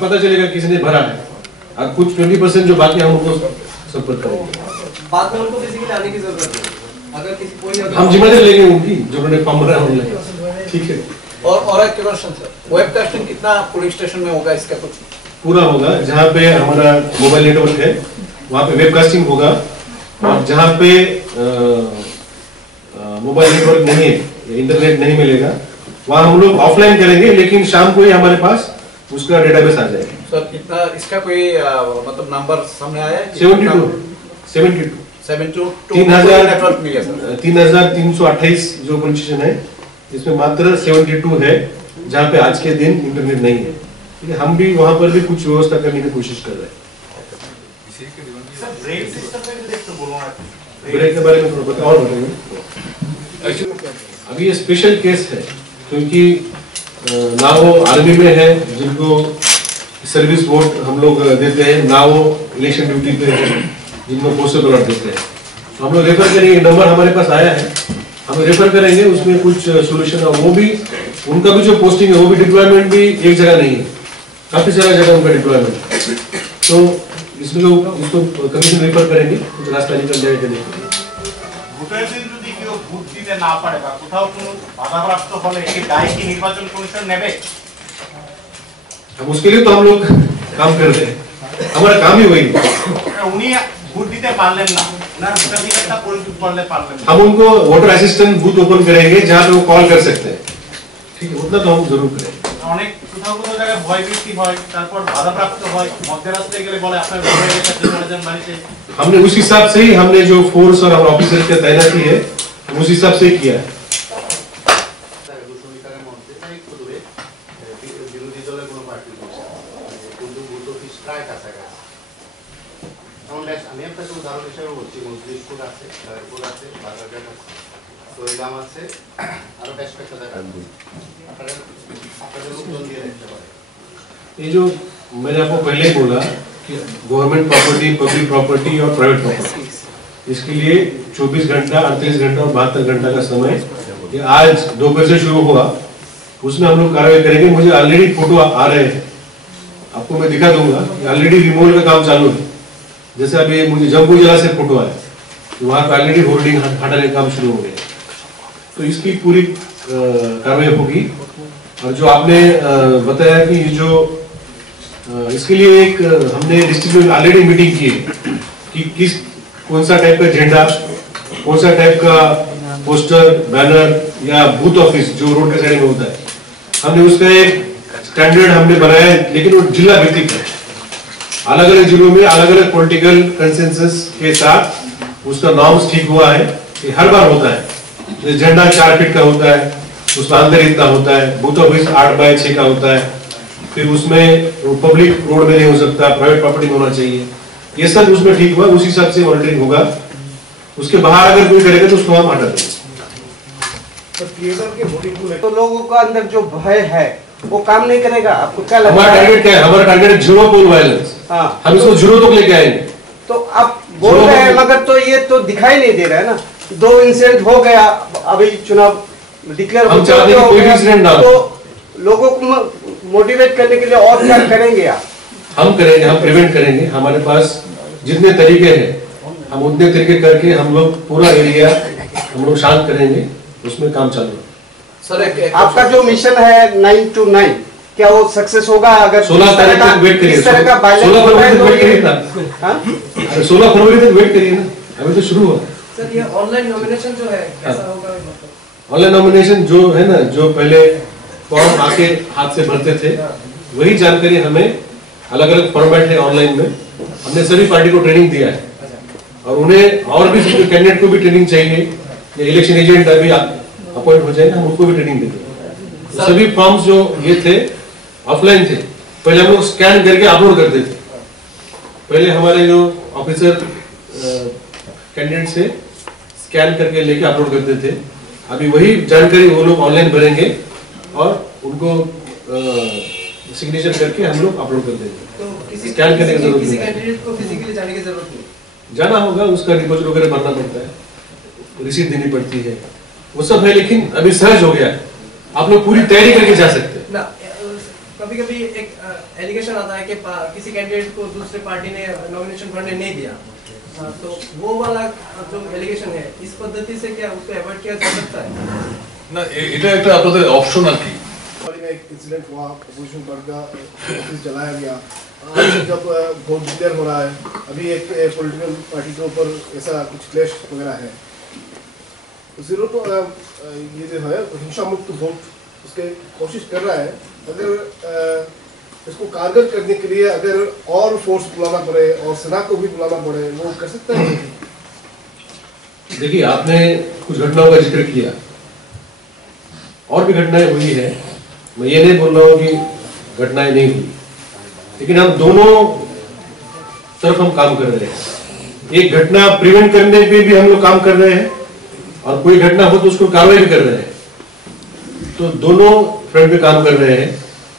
पता चलेगा किसने भरा है, और कुछ 20% जो बाकी हम उनको संपर्क करेंगे। बाद में उनको फिजिकली आने की जरूरत है, अगर किसी कोई हम जिम्मेदारी लेंगे उनकी जो उन्होंने फॉर्म भरा है, ठीक है। और एक क्वेश्चन सर, वेबकास्टिंग कितना पुलिस स्टेशन में होगा, इसका कुछ पूरा होगा? जहाँ पे हमारा मोबाइल नेटवर्क है वहाँ पे वेबकास्टिंग होगा, और जहाँ पे मोबाइल नेटवर्क नहीं है, इंटरनेट नहीं मिलेगा, वहाँ हम लोग ऑफलाइन करेंगे, लेकिन शाम को ही हमारे पास उसका डेटाबेस आ जाएगा। सर कितना इसका कोई मतलब नंबर सामने आया है? 72 नेटवर्क मिला सर। 3328 जो पुलिस स्टेशन है, इसमें मात्र 72 है जहाँ पे आज के दिन इंटरनेट नहीं है। ठीक है, हम भी वहाँ पर भी कुछ व्यवस्था करने की कोशिश कर रहे हैं। ब्रेक के बारे में थोड़ा बताओ और बताइए। अभी ये स्पेशल केस है क्योंकि ना वो आर्मी में है जिनको सर्विस वोट हम लोग देते हैं, ना वो इलेक्शन ड्यूटी पे है जिनको पोस्टल बैलेट देते हैं। तो हम लोग रेफर करेंगे, नंबर हमारे पास आया है, हम रेफर करेंगे, उसमें कुछ सोल्यूशन। वो भी उनका भी जो पोस्टिंग है वो भी डिप्लॉयमेंट भी एक जगह नहीं है, काफी सारा जगह उनका डिप्लॉयमेंट। तो इसमें इसको कमीशन रेफर करेंगे, कुछ रास्ता निकल जाएगा नहीं। না পারে বা কোথাও কোনো বাধাপ্রাপ্ত হলে এই দায় কি নির্বাচন কমিশন নেবে? अब उसके लिए तो हम लोग काम कर रहे हैं, हमारा काम ही वही है। उन्हीं ভোট দিতে পারলেন না, ওনার ভোটাধিকারটা প্রয়োগ করলে পারলেন না, हम उनको वोटर असिस्टेंट बूथ ओपन करेंगे जहाँ पे वो कॉल कर सकते हैं। ठीक है, उतना तो हम जरूर करेंगे। অনেক কোথাও কোথাও জায়গায় ভয় ভীতি হয়, তারপর বাধাপ্রাপ্ত হয়, মধ্যে রাস্তায় গেলে বলে আপনার ভয় গেছে চলে যান বাড়িতে। हमने उस हिसाब से ही हमने जो फोर्स और हमारे ऑफिसर की तैनाती है उस हिसाब से किया है। ये जो मैंने आपको पहले ही बोला कि गवर्नमेंट प्रॉपर्टी, पब्लिक प्रॉपर्टी और प्राइवेट प्रॉपर्टी, इसके लिए 24 घंटा, 38 घंटा और 72 घंटा का समय, ये आज दोपहर से शुरू हुआ, उसमें हम लोग कार्रवाई करेंगे। मुझे ऑलरेडी फोटो आ रहे हैं, आपको मैं दिखा दूंगा, ऑलरेडी रिमूवल का काम चालू है। जैसे अभी मुझे जम्मू जिला से फोटो आया, तो वहाँ का ऑलरेडी होल्डिंग हटाने का काम शुरू हो गया, तो इसकी पूरी कार्रवाई होगी। और जो आपने बताया कि जो इसके लिए एक हमने डिस्ट्रिक्ट में ऑलरेडी मीटिंग की है कि कौन सा टाइप का झंडा, कौन सा टाइप का पोस्टर, बैनर या बूथ ऑफिस जो रोड के साइड में होता है, हमने उसका एक स्टैंडर्ड हमने बनाया है, लेकिन वो जिला भित्तिक है। अलग अलग जिलों में अलग अलग पॉलिटिकल कंसेंसस के साथ उसका नॉर्म्स ठीक हुआ है। ये हर बार होता है, झंडा 4 फीट का होता है, उसका अंदर इतना होता है, बूथ ऑफिस 8 बाय 6 का होता है, फिर उसमें पब्लिक रोड में नहीं हो सकता, प्राइवेट प्रॉपर्टी में होना चाहिए। ये सब उसमें ठीक हुआ, उस हिसाब से मॉनिटरिंग होगा। उसके बाहर अगर कोई करेगा तो उसको हम हटा देंगे। तो लोगों का अंदर जो भय है वो काम नहीं करेगा, आपको क्या लगता है? हमारा टारगेट क्या है? हमारा टारगेट है जीरो पोल वायलेंस। हम इसको जीरो तक लेके आएंगे। तो आप बोल रहे हैं, मगर तो ये तो दिखाई नहीं दे रहा है ना। 2 इंसिडेंट हो गया, अभी चुनाव डिक्लेयर हो गया, तो लोगों को मोटिवेट करने के लिए और क्या करेंगे आप? हम करेंगे, हम प्रिवेंट करेंगे। हमारे पास जितने तरीके हैं हम उतने तरीके करके हम लोग पूरा एरिया हम लोग शांत करेंगे, उसमें काम चालू है। सर आपका जो मिशन है 9 to 9, क्या वो सक्सेस होगा? अगर 16 तारीख तक वेट करिए, 16 फरवरी तक वेट करिए ना, 16 फरवरी तक वेट करिए ना, अभी तो शुरू हुआ। सर ये ऑनलाइन नॉमिनेशन जो है कैसा होगा? ऑनलाइन नॉमिनेशन जो है ना, जो पहले फॉर्म आके हाथ से भरते थे, वही जानकारी हमें अलग अलग फॉर्मेट है ऑनलाइन में। हमने सभी पार्टी को ट्रेनिंग दिया है, और उन्हें और भी कैंडिडेट को भी ट्रेनिंग चाहिए, इलेक्शन एजेंट अभी अपॉइंट हो जाएंगे, हम उनको भी ट्रेनिंग देंगे। सभी फॉर्म्स जो ये थे ऑफलाइन थे, पहले हम लोग स्कैन करके अपलोड करते थे। पहले हमारे जो ऑफिसर कैंडिडेट से स्कैन करके लेके अपलोड करते थे, अभी वही जानकारी वो लोग ऑनलाइन भरेंगे और उनको सिग्नेचर करके हम लोग अपलोड कर देंगे। तो स्कैन करने की जरूरत नहीं, कैंडिडेट को फिजिकली जाने की जरूरत नहीं, जाना होगा, उसका डिपॉजिट वगैरह भरना पड़ता है, रिसीट देनी पड़ती है, वो सब है। लेकिन अभी सहज हो गया है, आप लोग पूरी तैयारी करके जा सकते हैं। कभी कभी एक एलिगेशन आता है कि किसी कैंडिडेट को दूसरे पार्टी ने नॉमिनेशन भरने नहीं दिया, तो वो वाला जो एलिगेशन है इस पद्धति से क्या उसको अवॉइड किया जा सकता है? ना এটা একটা আপনাদের অপশন আর কি। में एक इंसिडेंट हुआ, अपोजिशन पार्टी का ऑफिस जलाया गया। आज जब वोट डिक्लेयर हो रहा है, अभी एक पॉलिटिकल पार्टी के ऊपर ऐसा कुछ क्लैश वगैरह है, जीरो तो ये जो है हिंसा मुक्त वोट उसके कोशिश कर रहा है। अगर इसको कारगर करने के लिए अगर और फोर्स बुलाना पड़े और सेना को भी बुलाना पड़े, वो कर सकते हैं। देखिए, आपने कुछ घटनाओं का जिक्र किया, और भी घटनाएं हुई है, मैं ये नहीं बोल रहा हूँ कि घटनाएं नहीं हुई, लेकिन हम दोनों तरफ हम काम कर रहे हैं। एक घटना प्रिवेंट करने पे भी हम लोग काम कर रहे हैं, और कोई घटना हो तो उसको कार्रवाई भी कर रहे हैं। तो दोनों फ्रंट पे काम कर रहे हैं,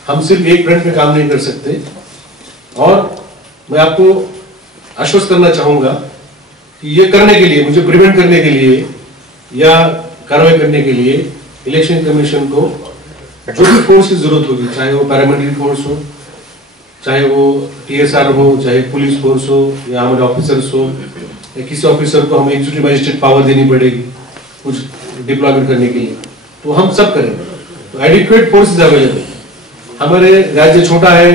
हम सिर्फ एक फ्रंट पे काम नहीं कर सकते। और मैं आपको आश्वस्त करना चाहूंगा कि ये करने के लिए, मुझे प्रिवेंट करने के लिए या कार्रवाई करने के लिए इलेक्शन कमीशन को जो भी फोर्स की जरूरत होगी, चाहे वो पैरामिलिट्री फोर्स हो, चाहे वो TSR हो, चाहे पुलिस फोर्स हो, या हमारे ऑफिसर्स हो, या किसी ऑफिसर को हम एग्जीक्यूटिव मजिस्ट्रेट पावर देनी पड़ेगी कुछ डिप्लॉयमेंट करने के लिए, तो हम सब करेंगे। तो एडिक्वेट फोर्स इज अवेलेबल। हमारे राज्य छोटा है,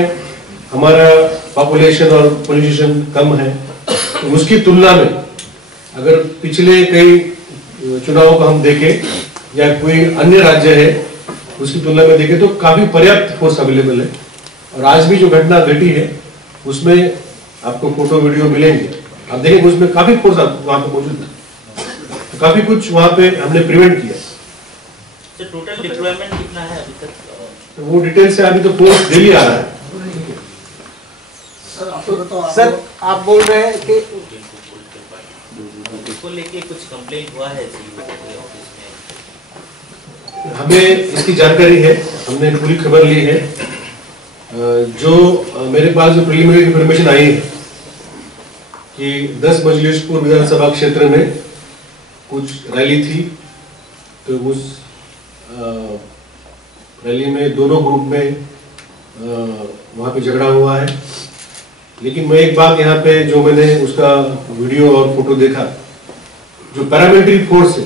हमारा पॉपुलेशन और पोल्यूशन कम है, तो उसकी तुलना में अगर पिछले कई चुनावों को हम देखें या कोई अन्य राज्य है उसकी तुलना में देखें तो काफी पर्याप्त फोर्स अवेलेबल है। और आज भी जो घटना घटी है उसमें आपको फोटो वीडियो मिलेंगे, आप देखेंगे उसमें काफी फोर्स वहां पे मौजूद था, तो काफी कुछ वहां पे हमने प्रिवेंट किया। तो टोटल डिप्लॉयमेंट कितना है अभी तक? तो वो डिटेल से अभी तो फोर्स डेली आ रहा है। सर आप बोल रहे हैं कि उसको लेके कुछ कंप्लेंट हुआ है ऑफिस में? हमें इसकी जानकारी है, हमने पूरी खबर ली है। जो मेरे पास जो प्रिलिमिनरी इंफॉर्मेशन आई है कि 10 मजलिसपुर विधानसभा क्षेत्र में कुछ रैली थी, तो उस रैली में दोनों ग्रुप में वहां पे झगड़ा हुआ है। लेकिन मैं एक बात यहाँ पे, जो मैंने उसका वीडियो और फोटो देखा, जो पैरामिलिट्री फोर्स है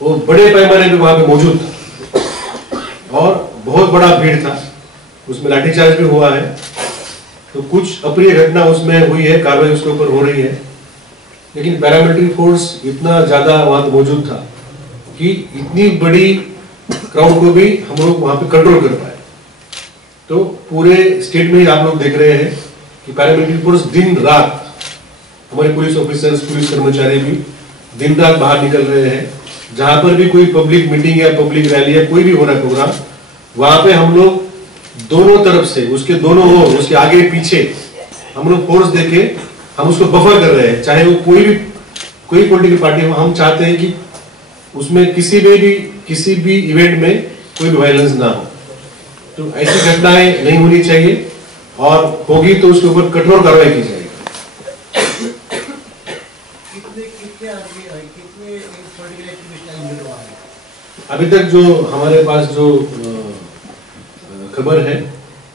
वो बड़े पैमाने पे वहां पे मौजूद था और बहुत बड़ा भीड़ था, उसमें लाठीचार्ज भी हुआ है। तो कुछ अप्रिय घटना उसमें हुई है, कार्रवाई उसके ऊपर हो रही है, लेकिन पैरामिलिट्री फोर्स इतना ज्यादा वहां पे मौजूद था कि इतनी बड़ी क्राउड को भी हम लोग वहां पे कंट्रोल कर पाए। तो पूरे स्टेट में ही आप लोग देख रहे हैं कि पैरामिलिट्री फोर्स दिन रात, हमारे पुलिस ऑफिसर्स, पुलिस कर्मचारी भी दिन रात बाहर निकल रहे हैं। जहां पर भी कोई पब्लिक मीटिंग या पब्लिक रैली या कोई भी हो रहा है प्रोग्राम, वहां पे हम लोग दोनों तरफ से, उसके दोनों ओर, उसके आगे पीछे हम लोग फोर्स देके हम उसको बफर कर रहे हैं। चाहे वो कोई पॉलिटिकल पार्टी हो, हम चाहते हैं कि उसमें किसी भी इवेंट में कोई भी वायलेंस ना हो। तो ऐसी घटनाएं नहीं होनी चाहिए, और होगी तो उसके ऊपर कठोर कार्रवाई की जाएगी। अभी तक जो हमारे पास जो खबर है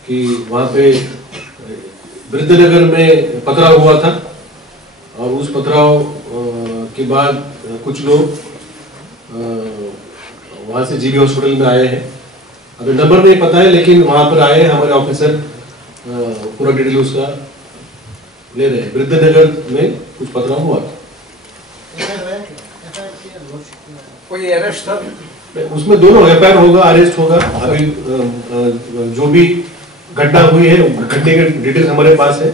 कि वहां पे वृद्धनगर में पथराव हुआ था, और उस पथराव के बाद कुछ लोग वहां से जीबी हॉस्पिटल में आए हैं। अभी नंबर नहीं पता है, लेकिन वहां पर आए हैं हमारे ऑफिसर, पूरा डिटेल उसका ले रहे हैं। वृद्धनगर में कुछ पथराव हुआ था। कोई अरेस्ट था? उसमें दोनों FIR होगा, अरेस्ट होगा। अभी जो भी घटना हुई है, घटने के डिटेल हमारे पास है,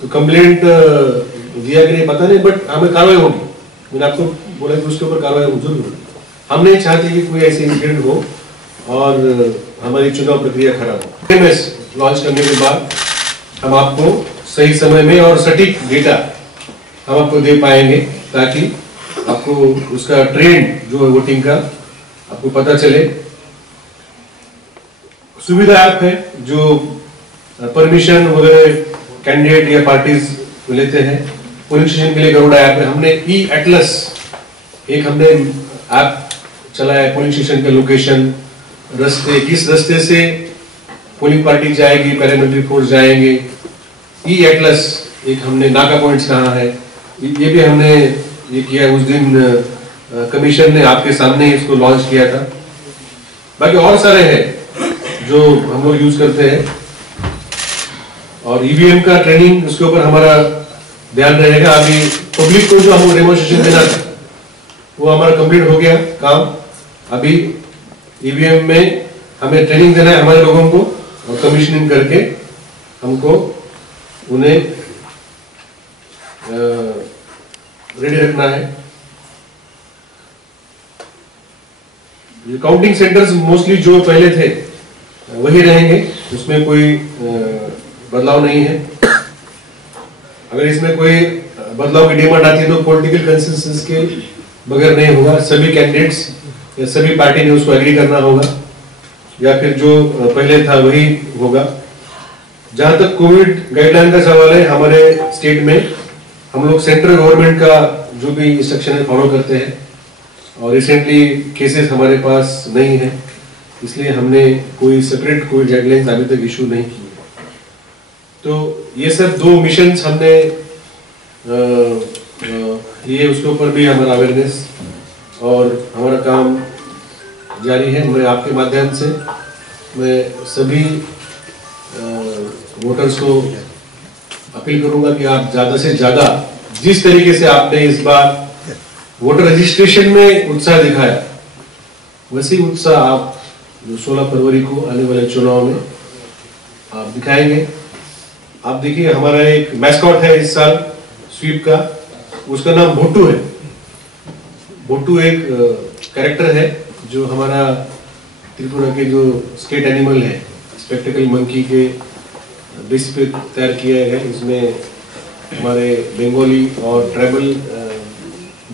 तो कंप्लेंट दिया कि नहीं पता नहीं, बट हमें कार्रवाई होगी। मैंने आपको बोला कि उसके ऊपर कार्रवाई जरूर होगी। हम नहीं चाहते कि कोई ऐसे इंसिडेंट हो और हमारी चुनाव प्रक्रिया खराब हो। MS लॉन्च करने के बाद हम आपको सही समय में और सटीक डेटा हम आपको दे पाएंगे, ताकि आपको उसका ट्रेंड जो है वोटिंग का आपको पता चले। सुविधा ऐप है जो परमिशन वगैरह कैंडिडेट या पार्टीज लेते हैं। पोलिंग स्टेशन के लिए गरुड़ा ऐप है। हमने E-Atlas एक हमने ऐप चलाया है, पोलिंग स्टेशन के लोकेशन, रास्ते, किस रास्ते से पोलिंग पार्टी जाएगी, पैरामिलिट्री फोर्स जाएंगे, ई एटलस एक हमने नाका पॉइंट्स कहाँ है ये भी हमने ये किया। उस दिन कमीशन ने आपके सामने इसको लॉन्च किया था। बाकी और सारे हैं जो हम लोग यूज करते हैं, और ईवीएम का ट्रेनिंग उसके ऊपर हमारा ध्यान रहेगा। अभी पब्लिक को जो हम डेमोन्स्ट्रेशन देना था वो हमारा कंप्लीट हो गया काम। अभी ईवीएम में हमें ट्रेनिंग देना है हमारे लोगों को, और कमीशनिंग करके हमको उन्हें रेडी रखना है। ये काउंटिंग सेंटर्स मोस्टली जो पहले थे वही रहेंगे, उसमें कोई बदलाव नहीं है। अगर इसमें कोई बदलाव की डिमांड आती है तो पॉलिटिकल कंसेंसस के बगैर नहीं होगा। सभी कैंडिडेट्स या सभी पार्टी ने उसको एग्री करना होगा, या फिर जो पहले था वही होगा। जहां तक कोविड गाइडलाइन का सवाल है, हमारे स्टेट में हम लोग सेंट्रल गवर्नमेंट का जो भी इंस्ट्रक्शन है फॉलो करते हैं, और रिसेंटली केसेस हमारे पास नहीं है, इसलिए हमने कोई सेपरेट कोविड गाइडलाइंस अभी तक इशू नहीं की है। तो ये सब 2 मिशन हमने ये उसके ऊपर भी हमारा अवेयरनेस और हमारा काम जारी है। मैं आपके माध्यम से मैं सभी वोटर्स को अपील करूंगा कि आप ज्यादा से ज्यादा, जिस तरीके से आपने इस बार वोटर रजिस्ट्रेशन में उत्साह दिखाया, वैसी उत्साह आप जो 16 फरवरी को आने वाले चुनाव में आप दिखाएंगे। आप देखिए हमारा एक मैस्कॉट है इस साल स्वीप का, उसका नाम भोटू है। भोटू एक कैरेक्टर है जो हमारा त्रिपुरा के जो स्टेट एनिमल है, स्पेक्टिकल मंकी के बेस पे तैयार किया है। इसमें हमारे बंगाली और ट्राइबल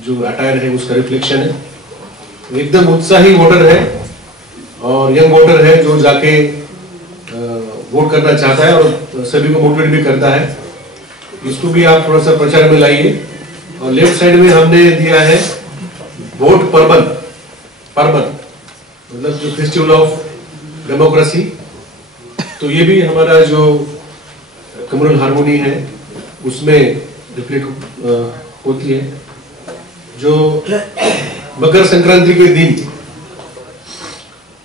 जो अटायर है उसका रिफ्लेक्शन है। एकदम उत्साही वोटर है और यंग वोटर है जो जाके वोट करना चाहता है और सभी को मोटिवेट भी करता है। इसको भी आप थोड़ा सा प्रचार में लाइए। और लेफ्ट साइड में हमने दिया है वोट पर्बन, पर्बन मतलब जो फेस्टिवल ऑफ डेमोक्रेसी। तो ये भी हमारा जो कम्युनल हार्मोनी है उसमें रिफ्लेक्ट होती है। जो मकर संक्रांति के दिन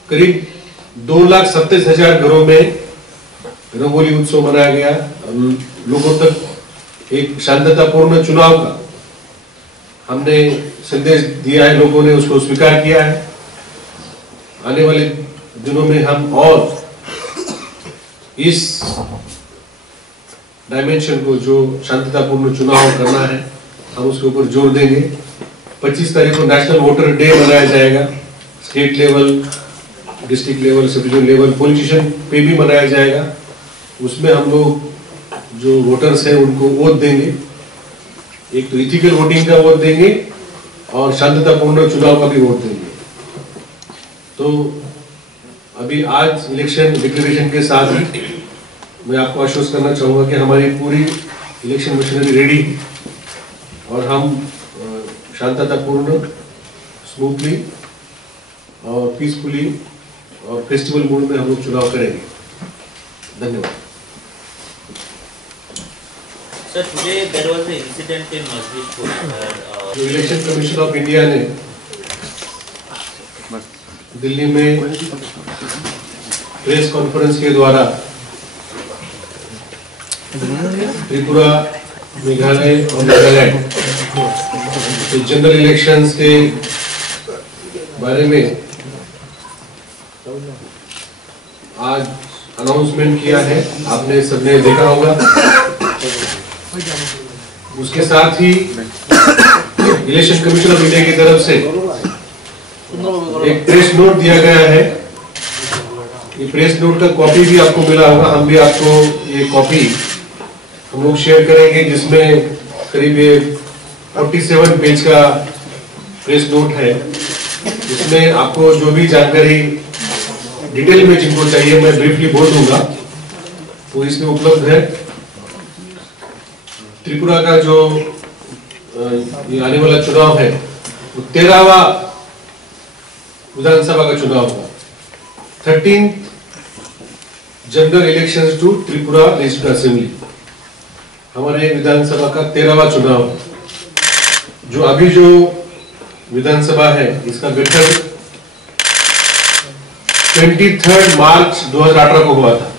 करीब 2,27,000 घरों में रंगोली उत्सव मनाया गया। लोगों तक एक शांततापूर्ण चुनाव का हमने संदेश दिया है, लोगों ने उसको स्वीकार किया है। आने वाले दिनों में हम और इस डायमेंशन को, जो शांतितापूर्ण चुनाव करना है, हम उसके ऊपर जोर देंगे। 25 तारीख को नेशनल वोटर डे मनाया जाएगा। State level, district level, sub division level, politician पे भी मनाया जाएगा। उसमें हम लोग जो वोटर्स हैं उनको वोट देंगे। एक तो इथिकल वोटिंग का वोट देंगे और शांतितापूर्ण चुनाव का भी वोट देंगे। तो अभी आज इलेक्शन डिक्लेरेशन के साथ ही मैं आपको आश्वस्त करना चाहूंगा कि हमारी पूरी इलेक्शन मशीनरी रेडी है और हम शांततापूर्ण, स्मूथली और पीसफुली और फेस्टिवल मूड में हम लोग चुनाव करेंगे। धन्यवाद। Sir, today there was an incident in Masjidpur. जो इलेक्शन कमीशन ऑफ इंडिया ने दिल्ली में प्रेस कॉन्फ्रेंस के द्वारा त्रिपुरा, मेघालय और नागालैंड के जनरल इलेक्शंस के बारे में आज अनाउंसमेंट किया है, आपने सबने देखा होगा। उसके साथ ही इलेक्शन कमीशन ऑफ इंडिया की तरफ से एक प्रेस नोट दिया गया है। ये प्रेस नोट का कॉपी भी आपको मिला होगा, हम भी आपको ये कॉपी हम लोग शेयर करेंगे, जिसमें करीब ये 47 पेज का प्रेस नोट है। इसमें आपको जो भी जानकारी डिटेल में जिनको चाहिए मैं ब्रीफली बोल दूंगा, वो इसमें उपलब्ध है। त्रिपुरा का जो ये आने वाला चुनाव है वो 13वां विधानसभा का चुनाव होगा। 13 general elections to Tripura national assembly, हमारे विधानसभा का 13वां चुनाव है। जो अभी जो विधानसभा है इसका गठन 23 मार्च 2018 को हुआ था।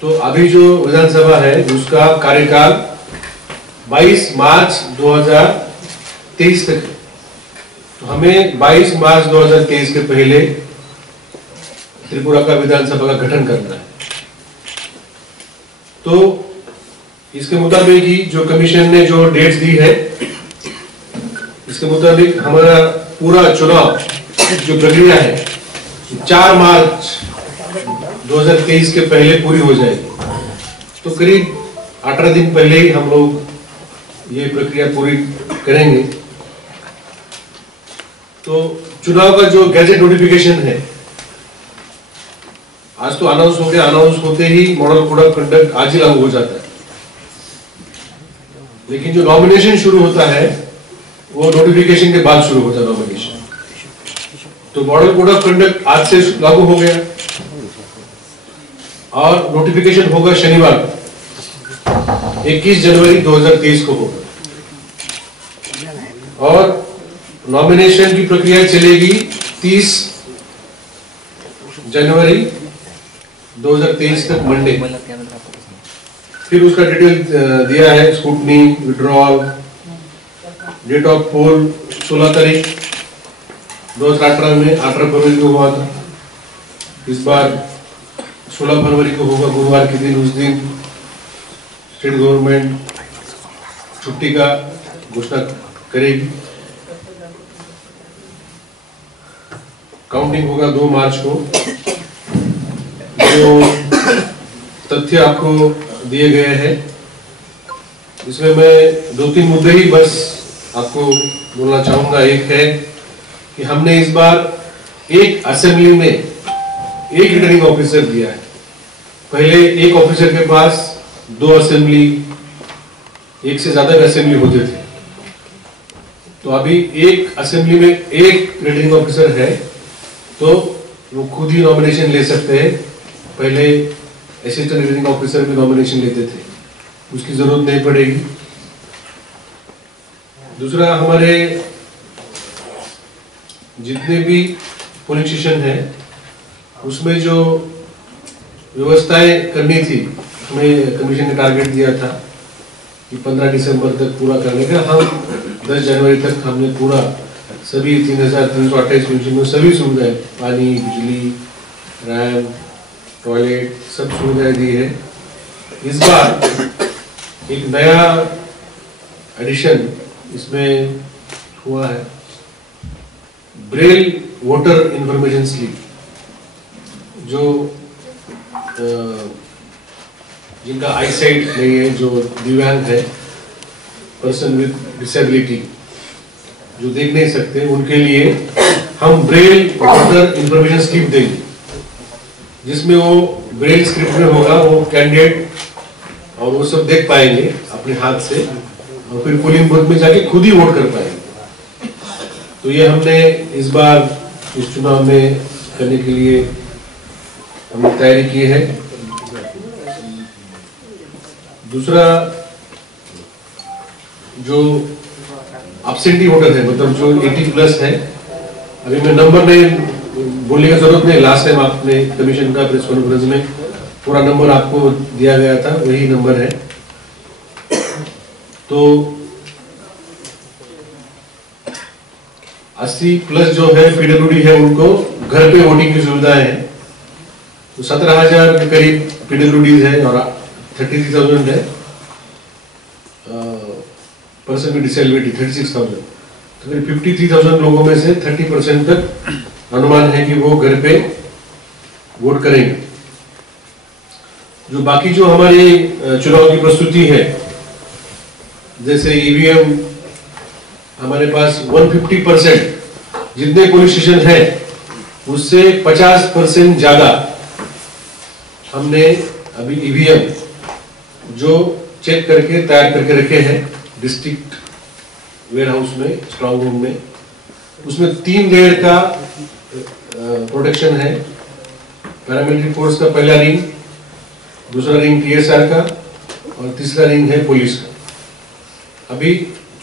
तो अभी जो विधानसभा है उसका कार्यकाल 22 मार्च 2023 तक है। तो हमें 22 मार्च 2023 के पहले त्रिपुरा का विधानसभा का गठन करना है। तो इसके मुताबिक ही जो कमीशन ने जो डेट्स दी है, इसके मुताबिक हमारा पूरा चुनाव जो प्रक्रिया है 4 मार्च 2023 के पहले पूरी हो जाएगी। तो करीब 18 दिन पहले ही हम लोग ये प्रक्रिया पूरी करेंगे। तो चुनाव का जो गैजेट नोटिफिकेशन है आज तो अनाउंस हो गया, अनाउंस होते ही मॉडल कोड ऑफ कंडक्ट आज ही लागू हो जाता है। लेकिन जो नॉमिनेशन शुरू होता है वो नोटिफिकेशन के बाद शुरू होता है नॉमिनेशन। तो मॉडल कोड ऑफ कंडक्ट आज से लागू हो गया और नोटिफिकेशन होगा शनिवार 21 जनवरी 2023 को होगा और नॉमिनेशन की प्रक्रिया चलेगी 30 जनवरी 2023 तक मंडे। फिर उसका डिटेल दिया है, स्कूटनी, विड्रॉल, डेट ऑफ पोल 16 तारीख 2018 में 18 फरवरी को हुआ था। इस बार 16 फरवरी को होगा, गुरुवार के दिन। उस दिन स्टेट गवर्नमेंट छुट्टी का घोषणा करेगी। काउंटिंग होगा 2 मार्च को। जो तथ्य आपको दिए गए हैं इसमें मैं 2-3 मुद्दे ही बस आपको बोलना चाहूंगा। एक है कि हमने इस बार एक असेंबली में एक रिटर्निंग ऑफिसर दिया है। पहले एक ऑफिसर के पास 2 असेंबली, एक से ज्यादा असेंबली होते थे। तो अभी एक असेंबली में एक रिटर्निंग ऑफिसर है तो वो खुद ही नॉमिनेशन ले सकते हैं। पहले असिस्टेंट रिटर्निंग ऑफिसर भी नॉमिनेशन लेते थे, उसकी जरूरत नहीं पड़ेगी। दूसरा, हमारे जितने भी पोलिंग स्टेशन है उसमें जो व्यवस्थाएं करनी थी, हमें कमीशन ने टारगेट दिया था कि 15 दिसंबर तक पूरा करने का। हम 10 जनवरी तक हमने पूरा सभी 3328 पेंशन में सभी सुविधाएं, पानी, बिजली, रैम, टॉयलेट, सब सुविधाएं दी है। इस बार एक नया एडिशन इसमें हुआ है, ब्रेल वोटर इंफॉर्मेशन स्लिप, जो जिनका आईसाइट नहीं है, जो दिव्यांग है, पर्सन विद डिसेबिलिटी, जो देख नहीं सकते, उनके लिए हम ब्रेल वोटर इंफॉर्मेशन स्लिप देंगे, जिसमें वो ब्रेल स्क्रिप्ट में होगा, वो कैंडिडेट और वो सब देख पाएंगे अपने हाथ से और फिर पोलिंग बूथ में जाके खुद ही वोट कर पाएंगे। तो ये हमने इस बार इस चुनाव में करने के लिए हमने तैयारी की है। दूसरा, जो एब्सेंटी वोटर है, मतलब जो 80 प्लस है, अभी मैं नंबर नहीं बोलने की जरूरत नहीं, लास्ट टाइम आपने कमीशन का प्रेस कॉन्फ्रेंस में पूरा नंबर आपको दिया गया था, वही नंबर है। तो 80 प्लस जो है पीडब्ल्यूडी है, उनको घर पे वोटिंग की सुविधाएं है। तो 17,000 के करीब पीडब्ल्यूडी है और 33,000 है पर्सन विद डिसेबिलिटी, 36,000। तो 53,000 लोगों में से 30% तक अनुमान है कि वो घर पे वोट करेंगे। जो बाकी जो हमारी चुनाव की प्रस्तुति है, जैसे ईवीएम, हमारे पास 150% जितने पोलिंग स्टेशन है उससे 50% ज्यादा हमने अभी ईवीएम जो चेक करके तैयार करके रखे हैं डिस्ट्रिक्ट वेयर हाउस में, स्ट्रॉन्ग रूम में। उसमें 3 लेयर का प्रोटेक्शन है। पैरामिलिट्री फोर्स का पहला रिंग, दूसरा रिंग TSR का और तीसरा रिंग है पुलिस का। अभी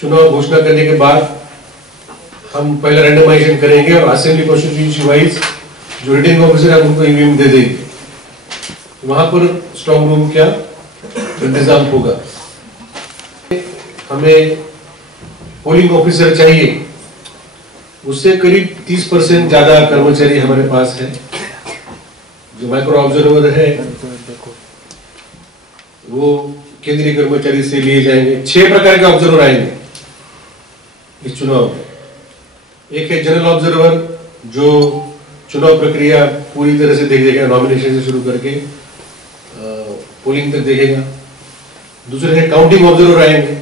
चुनाव घोषणा करने के बाद हम पहले रैंडमाइजेशन करेंगे और असेंबली कॉन्स्टिट्यूंसी वाइज जो रिटर्निंग ऑफिसर है उनको ईवीएम दे देंगे। वहां पर स्ट्रांग रूम क्या इंतजाम होगा। हमें पोलिंग ऑफिसर चाहिए, उससे करीब 30% ज्यादा कर्मचारी हमारे पास है। जो माइक्रो ऑब्जर्वर है वो केंद्रीय कर्मचारी से लिए जाएंगे। 6 प्रकार के ऑब्जर्वर आएंगे इस चुनाव में। एक है जनरल ऑब्जर्वर जो चुनाव प्रक्रिया पूरी तरह से देखेगा, नॉमिनेशन से शुरू करके पोलिंग तक देखेगा। दूसरे है काउंटिंग ऑब्जर्वर आएंगे।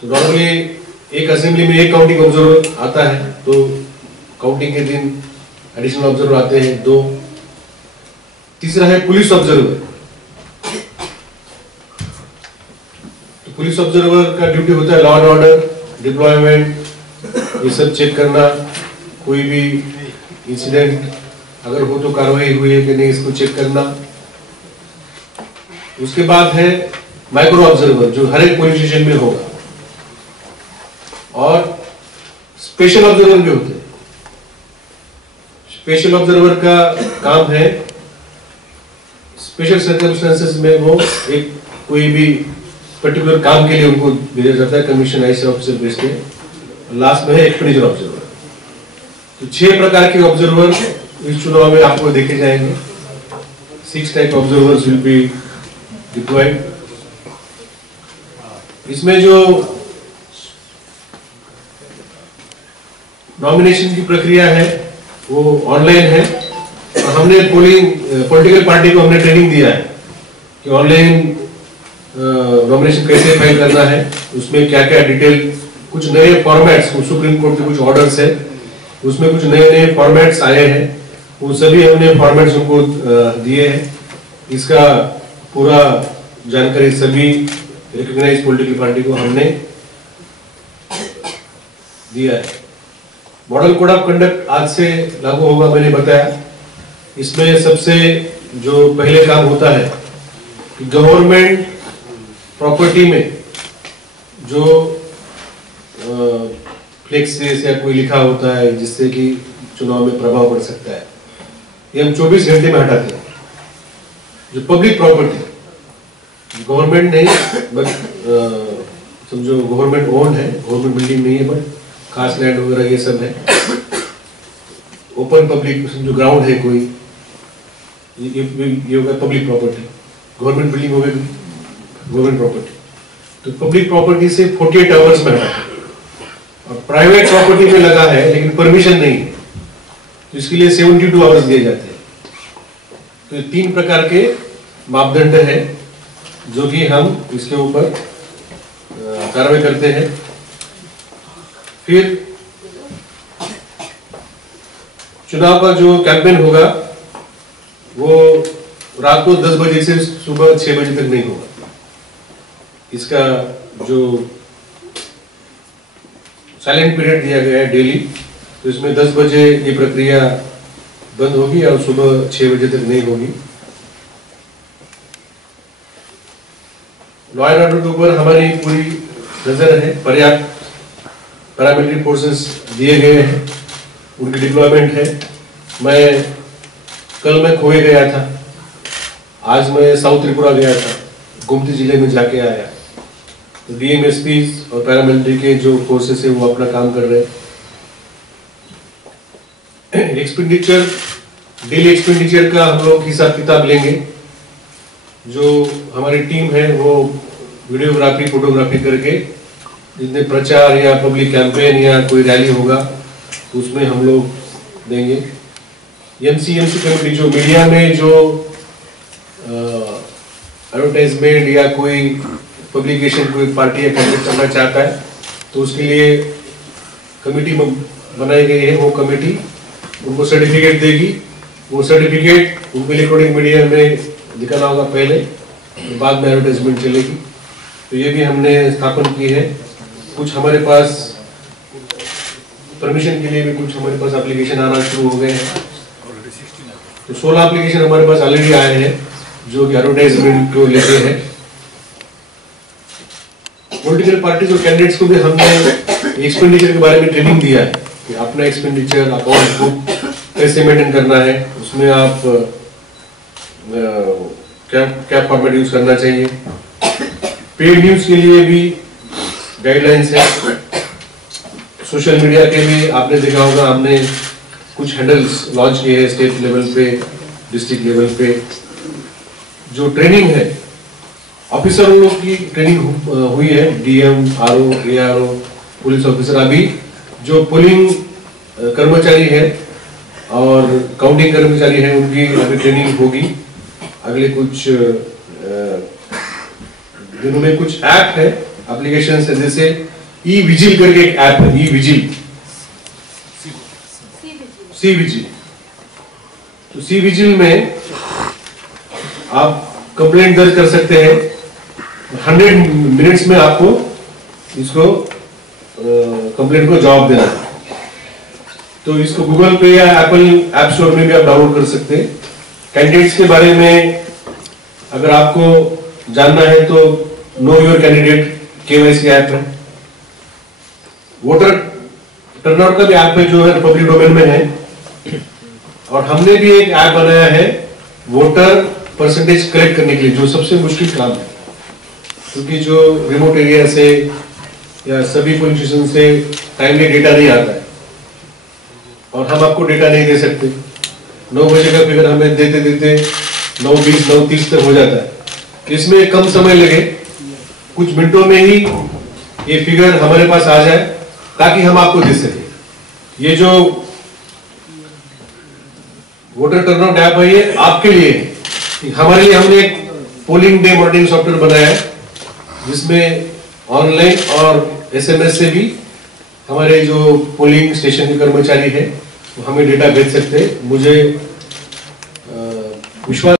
तो नॉर्मली एक असेंबली में एक काउंटिंग ऑब्जर्वर आता है, तो काउंटिंग के दिन एडिशनल ऑब्जर्वर आते हैं 2। तीसरा है पुलिस ऑब्जर्वर। तो पुलिस ऑब्जर्वर का ड्यूटी होता है लॉ एंड ऑर्डर, डिप्लॉयमेंट, ये सब चेक करना। कोई भी इंसिडेंट अगर हो तो कार्रवाई हुई है कि नहीं, इसको चेक करना। उसके बाद है माइक्रो ऑब्जर्वर जो हर एक पुलिस स्टेशन में होगा। और स्पेशल ऑब्जर्वर भी होते हैं। स्पेशल ऑब्जर्वर का काम है स्पेशल सर्कमस्टेंसेस में वो एक कोई भी पर्टिकुलर काम के लिए उनको भेजा जाता है, कमीशन ऐसे ऑफिसर भेजते हैं। लास्ट में है एक्सपेंडिचर ऑब्जर्वर। तो 6 प्रकार के ऑब्जर्वर इस चुनाव में आपको देखे जाएंगे। 6 type observers will be diploid. इसमें जो नॉमिनेशन की प्रक्रिया है वो ऑनलाइन है। हमने पॉलिटिकल पार्टी को हमने ट्रेनिंग दिया है कि ऑनलाइन नॉमिनेशन कैसे फाइल करना है, उसमें क्या क्या डिटेल, कुछ नए फॉर्मेट्स, सुप्रीम कोर्ट के कुछ ऑर्डर्स है, उसमें कुछ नए नए फॉर्मेट्स आए हैं, वो सभी हमने फॉर्मेट्स उनको दिए हैं। इसका पूरा जानकारी सभी रिकॉग्नाइज्ड पॉलिटिकल पार्टी को हमने दिया है। मॉडल कोड ऑफ कंडक्ट आज से लागू होगा, मैंने बताया। इसमें सबसे जो पहले काम होता है कि गवर्नमेंट प्रॉपर्टी में जो फ्लेक्सेस या कोई लिखा होता है जिससे कि चुनाव में प्रभाव पड़ सकता है, ये हम 24 घंटे में हटाते हैं। जो पब्लिक प्रॉपर्टी गवर्नमेंट नहीं, बट समझो गवर्नमेंट ओन है, गवर्नमेंट बिल्डिंग नहीं है, बट खास लैंड वगैरह ये सब है, ओपन पब्लिक जो ग्राउंड है कोई, ये होगा पब्लिक प्रॉपर्टी। गवर्नमेंट बिल्डिंग हो गई गवर्नमेंट प्रॉपर्टी। तो पब्लिक प्रॉपर्टी से 48 आवर्स में हटाते हैं। और प्राइवेट प्रॉपर्टी में लगा है लेकिन परमिशन नहीं है, तो इसके लिए 72 आवर्स दिए जाते हैं। तो ये 3 प्रकार के मापदंड है जो कि हम इसके ऊपर कार्रवाई करते हैं। फिर चुनाव का जो कैंपेन होगा वो रात को 10 बजे से सुबह 6 बजे तक नहीं होगा। इसका जो साइलेंट पीरियड दिया गया है डेली, तो इसमें 10 बजे ये प्रक्रिया बंद होगी और सुबह 6 बजे तक नहीं होगी। लॉ एंड ऑर्डर के ऊपर हमारी पूरी नजर है। पर्याप्त पैरामिलिट्री फोर्सेस दिए गए हैं, उनकी डिप्लॉयमेंट है। कल मैं खोए गया था, आज मैं साउथ त्रिपुरा गया था, गोमती जिले में जाके आया। तो डीएमएसपीज और पैरामिलिट्री के जो फोर्सेस है वो अपना काम कर रहे हैं। एक्सपेंडिचर, डेली एक्सपेंडिचर का हम लोग हिसाब किताब लेंगे। जो हमारी टीम है वो वीडियोग्राफी, फोटोग्राफी करके जितने प्रचार या पब्लिक कैंपेन या कोई रैली होगा तो उसमें हम लोग देंगे। एमसीएमसी कमेटी जो मीडिया में जो एडवर्टाइजमेंट या कोई पब्लिकेशन कोई पार्टी या कैंडिडेट करना चाहता है तो उसके लिए कमेटी बनाई गई है। वो कमेटी उनको सर्टिफिकेट देगी। वो सर्टिफिकेट उनको इलेक्ट्रॉनिक मीडिया में दिखाना होगा पहले, तो बाद में एडवर्टाइजमेंट चलेगी। तो ये भी हमने स्थापन की है। कुछ हमारे पास परमिशन के लिए भी कुछ हमारे पास एप्लीकेशन आना शुरू हो गए हैं। तो 16 एप्लीकेशन हमारे पास ऑलरेडी आए हैं जो कि एडवर्टाइजमेंट को लेते हैं। पॉलिटिकल पार्टीज और कैंडिडेट्स को भी हमने एक्सपेंडिचर के बारे में ट्रेनिंग दिया है कि अपना एक्सपेंडिचर अकाउंट बुक कैसे मेंटेन करना है, उसमें आप क्या फॉर्मेट यूज करना चाहिए। पेड न्यूज के लिए भी गाइडलाइंस है। सोशल मीडिया के भी आपने देखा होगा, हमने कुछ हैंडल्स लॉन्च किए हैं स्टेट लेवल पे, डिस्ट्रिक्ट लेवल पे। जो ट्रेनिंग है ऑफिसर लोग की ट्रेनिंग हुई है, DM, RO, ARO, police officer. अभी जो पोलिंग कर्मचारी है और काउंटिंग कर्मचारी है उनकी अभी ट्रेनिंग होगी अगले कुछ दिनों में। कुछ ऐप है, एप्लीकेशन है, जैसे ई विजिल करके एक ऐप है, ई विजिल, सी विजिल। तो सी विजिल में आप कंप्लेंट दर्ज कर सकते हैं। 100 मिनट्स में आपको इसको कंप्लेंट को जवाब देना है। तो इसको गूगल पे या एप्पल ऐप स्टोर में भी आप डाउनलोड कर सकते हैं। कैंडिडेट्स के बारे में अगर आपको जानना है तो know your candidate KYC app है। वोटर टर्नआउट का भी ऐप है जो है पब्लिक डोमेन में है। और हमने भी एक ऐप बनाया है वोटर परसेंटेज कलेक्ट करने के लिए, जो सबसे मुश्किल काम है क्योंकि जो रिमोट एरिया से या सभी पोलिंग स्टेशन से टाइमली डेटा नहीं आता है और हम आपको डेटा नहीं दे सकते। 9 बजे का फिगर हमें देते देते 9:20, 9:30 तक हो जाता है। इसमें कम समय लगे, कुछ मिनटों में ही ये फिगर हमारे पास आ जाए ताकि हम आपको दे सके। ये जो वोटर टर्नआउट ऐप है ये आपके लिए है। हमारे लिए हमने एक पोलिंग डे मॉनिटरिंग सॉफ्टवेयर बनाया है जिसमें ऑनलाइन और एसएमएस से भी हमारे जो पोलिंग स्टेशन के कर्मचारी है वो हमें डेटा भेज सकते हैं। मुझे विश्वास